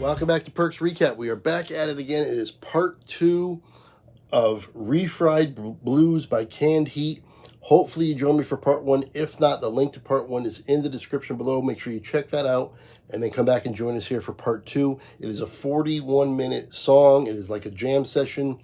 Welcome back to Perks Recap. We are back at it again. It is part 2 of Refried Blues by Canned Heat. Hopefully you join me for part 1. If not, the link to part 1 is in the description below. Make sure you check that out and then come back and join us here for part 2. It is a 41-minute song. It is like a jam session.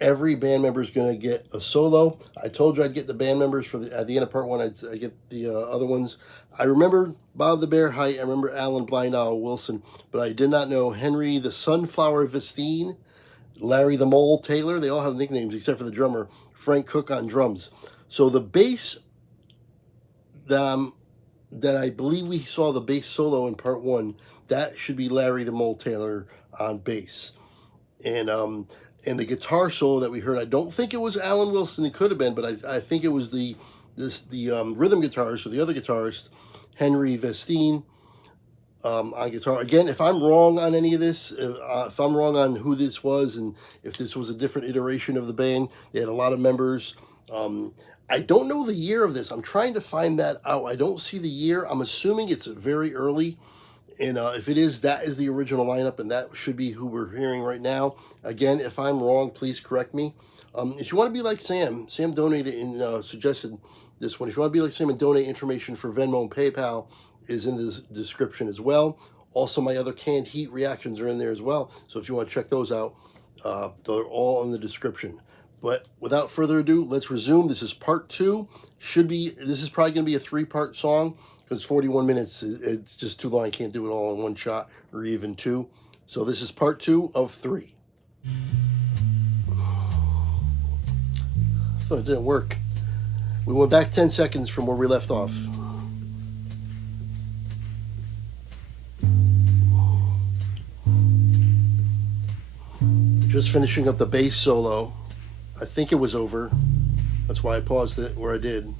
Every band member is going to get a solo. I told you I'd get the band members for at the end of part 1. I'd get the other ones. I remember Bob the Bear Height. I remember Alan Blind Owl Wilson, but I did not know Henry the Sunflower Vestine, Larry the Mole Taylor. They all have nicknames except for the drummer, Frank Cook on drums. So the bass that I believe we saw the bass solo in part 1, that should be Larry the Mole Taylor on bass. And the guitar solo that we heard, I don't think it was Alan Wilson. It could have been, but I think it was the rhythm guitarist or the other guitarist, Henry Vestine, on guitar. Again, if I'm wrong on any of this, if I'm wrong on who this was and if this was a different iteration of the band, they had a lot of members. I don't know the year of this. I'm trying to find that out. I don't see the year. I'm assuming it's very early. And if it is, that is the original lineup, and that should be who we're hearing right now. Again, if I'm wrong, please correct me. If you want to be like Sam donated and suggested this one. If you want to be like Sam and donate, information for Venmo and PayPal is in the description as well. Also, my other Canned Heat reactions are in there as well. So if you want to check those out, they're all in the description. But without further ado, let's resume. This is part 2. This is probably going to be a 3-part song. Because 41 minutes, it's just too long. I can't do it all in one shot or even 2. So this is part 2 of 3. I thought it didn't work. We went back 10 seconds from where we left off. Just finishing up the bass solo. I think it was over. That's why I paused it where I did.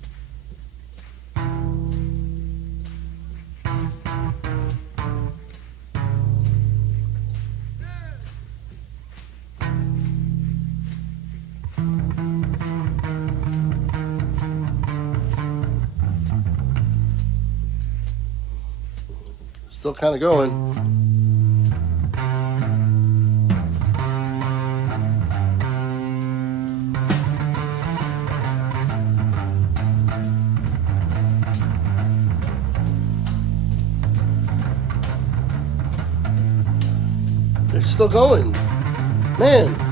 Still kind of going. It's still going. Man.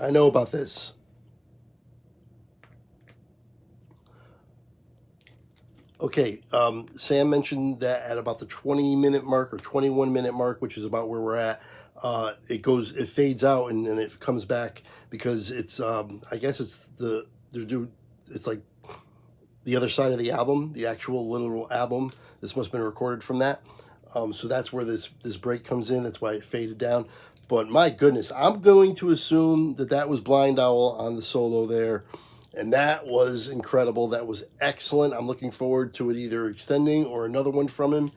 I know about this. Okay, Sam mentioned that at about the 20-minute mark or 21-minute mark, which is about where we're at, it fades out and then it comes back because it's, I guess it's it's like the other side of the album, the actual literal album. This must have been recorded from that. So that's where this break comes in. That's why it faded down. But my goodness, I'm going to assume that was Blind Owl on the solo there. And that was incredible. That was excellent. I'm looking forward to it either extending or another one from him.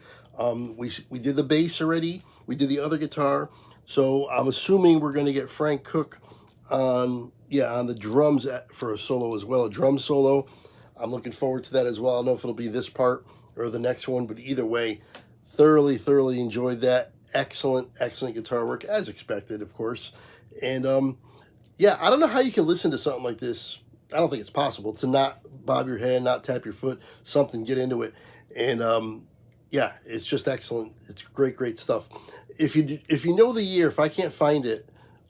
We did the bass already. We did the other guitar. So I'm assuming we're going to get Frank Cook on the drums for a solo as well, a drum solo. I'm looking forward to that as well. I don't know if it'll be this part or the next one, but either way, thoroughly enjoyed that. Excellent guitar work, as expected, of course. And I don't know how you can listen to something like this. I don't think it's possible to not bob your head, not tap your foot, something, get into it. And it's just excellent. It's great stuff. If you know the year, if I can't find it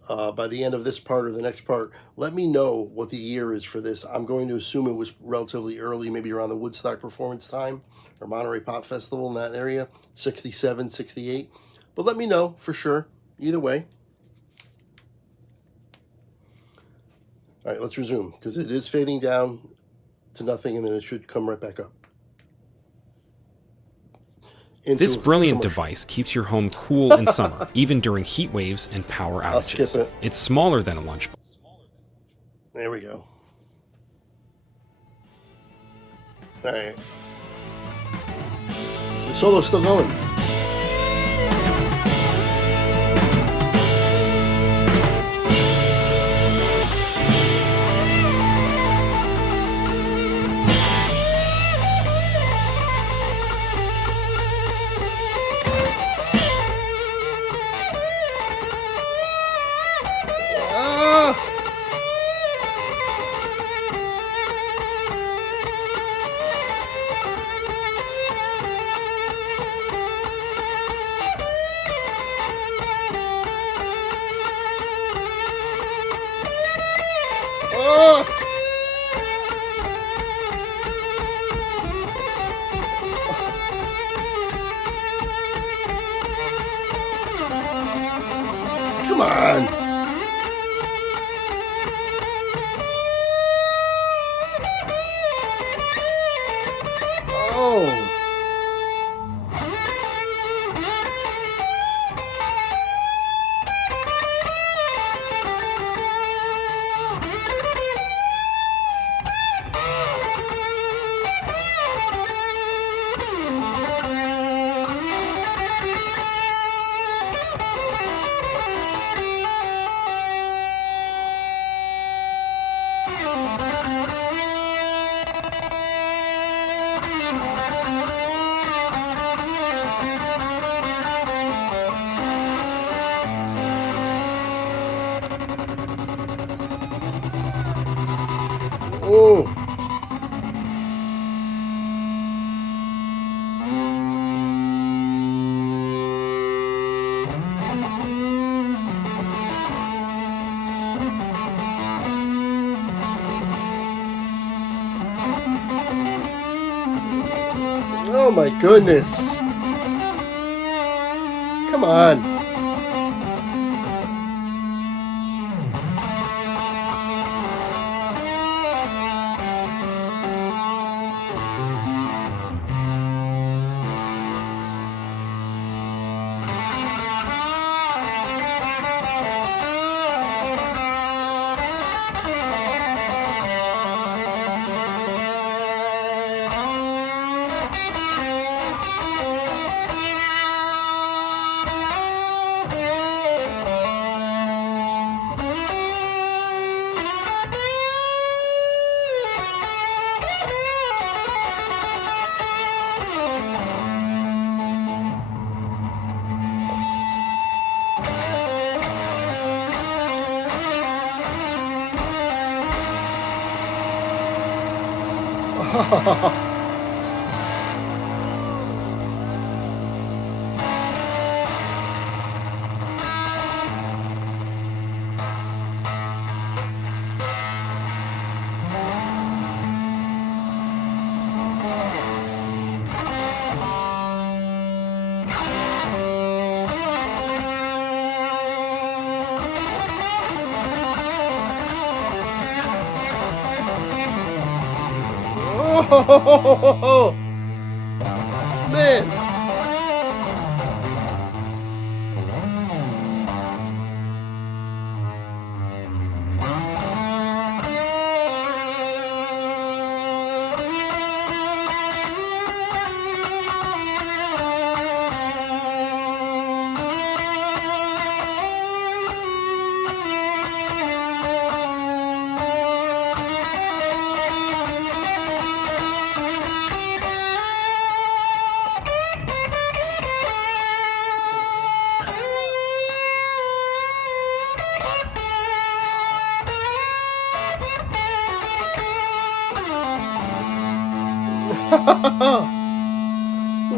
by the end of this part or the next part, let me know what the year is for this. I'm going to assume it was relatively early, maybe around the Woodstock performance time or Monterey Pop Festival in that area, 67, 68. But let me know for sure, either way. All right, let's resume, because it is fading down to nothing, and then it should come right back up. This brilliant device keeps your home cool in summer, even during heat waves and power outages. I'll skip it. It's smaller than a lunchbox. There we go. All right. The solo's still going. Come on. Oh. Oh my goodness. Come on. Oh, man.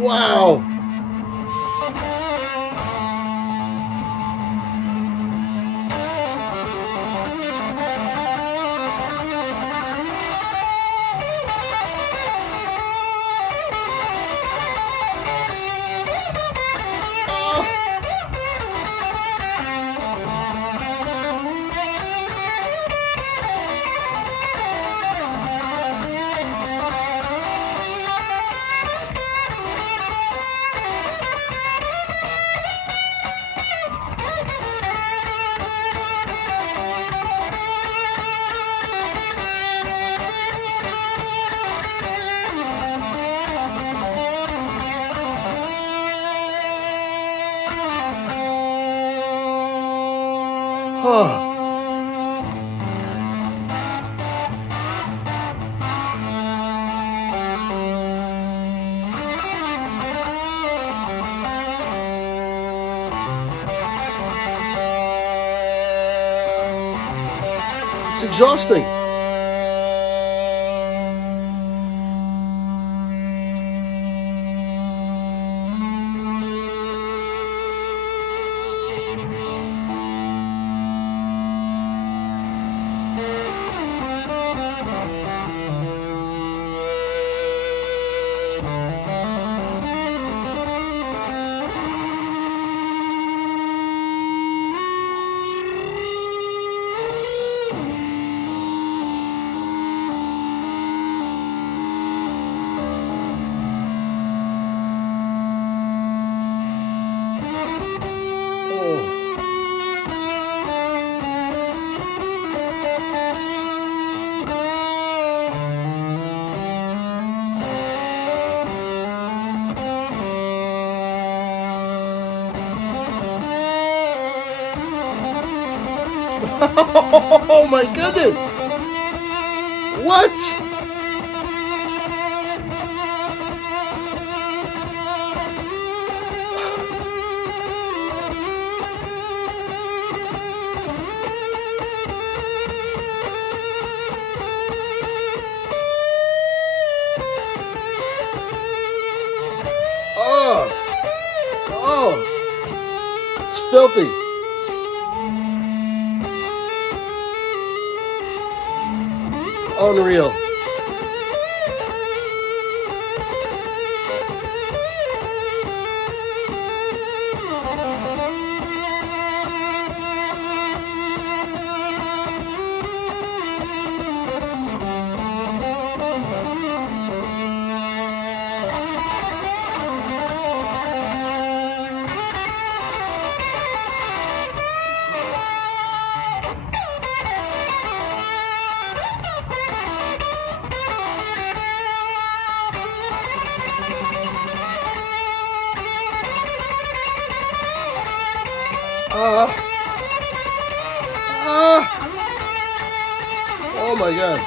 Wow. Oh. It's exhausting. Oh my goodness! What? Oh! Oh! It's filthy. Unreal. Oh my God.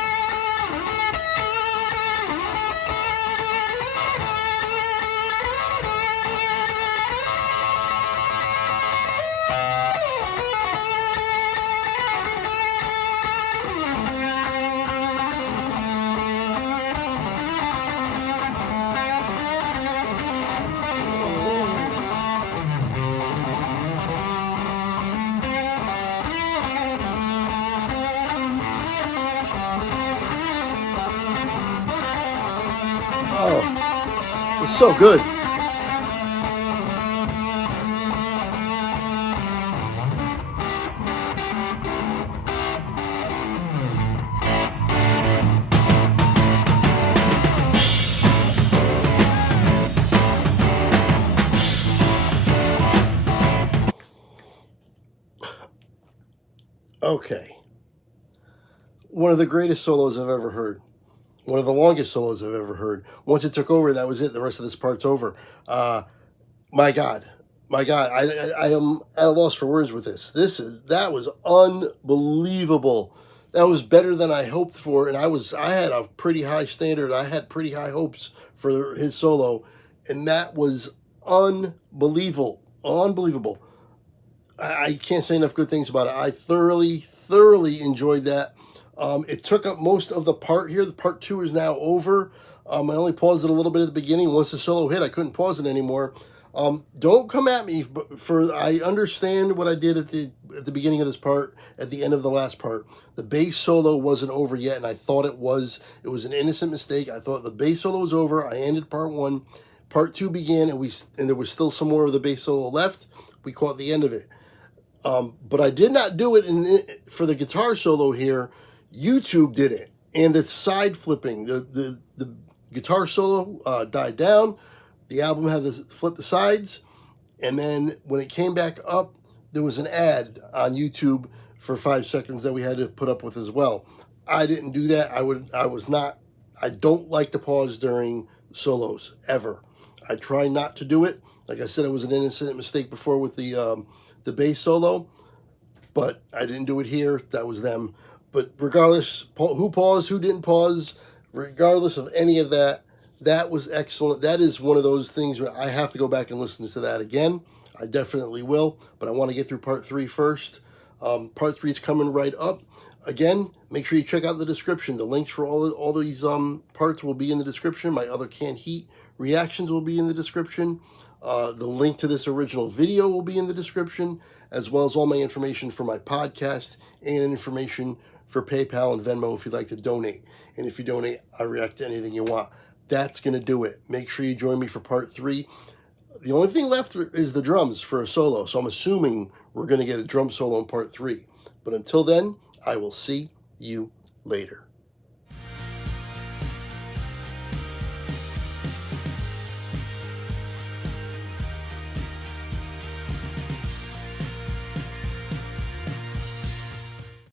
Oh, it's so good. Okay. One of the greatest solos I've ever heard. One of the longest solos I've ever heard. Once it took over, that was it. The rest of this part's over. My God, I am at a loss for words with this. That was unbelievable. That was better than I hoped for, and I had a pretty high standard. I had pretty high hopes for his solo, and that was unbelievable. Unbelievable. I can't say enough good things about it. I thoroughly enjoyed that. It took up most of the part here. The part 2 is now over. I only paused it a little bit at the beginning. Once the solo hit, I couldn't pause it anymore. Don't come at me for I understand what I did at the beginning of this part, at the end of the last part. The bass solo wasn't over yet, and I thought it was. It was an innocent mistake. I thought the bass solo was over. I ended part 1. Part 2 began, and there was still some more of the bass solo left. We caught the end of it. But I did not do it for the guitar solo here. YouTube did it, and it's side flipping. The guitar solo died down. The album had to flip the sides, and then when it came back up, there was an ad on YouTube for 5 seconds that we had to put up with as well. I didn't do that. I don't like to pause during solos ever. I try not to do it. Like I said, it was an innocent mistake before with the bass solo, but I didn't do it here. That was them. But regardless, who paused, who didn't pause, regardless of any of that, that was excellent. That is one of those things where I have to go back and listen to that again. I definitely will, but I want to get through part 3 first. Part 3 is coming right up. Again, make sure you check out the description. The links for all these parts will be in the description. My other Canned Heat reactions will be in the description. The link to this original video will be in the description, as well as all my information for my podcast and information for PayPal and Venmo if you'd like to donate. And if you donate, I react to anything you want. That's going to do it. Make sure you join me for part 3. The only thing left is the drums for a solo, so I'm assuming we're going to get a drum solo in part 3. But until then, I will see you later.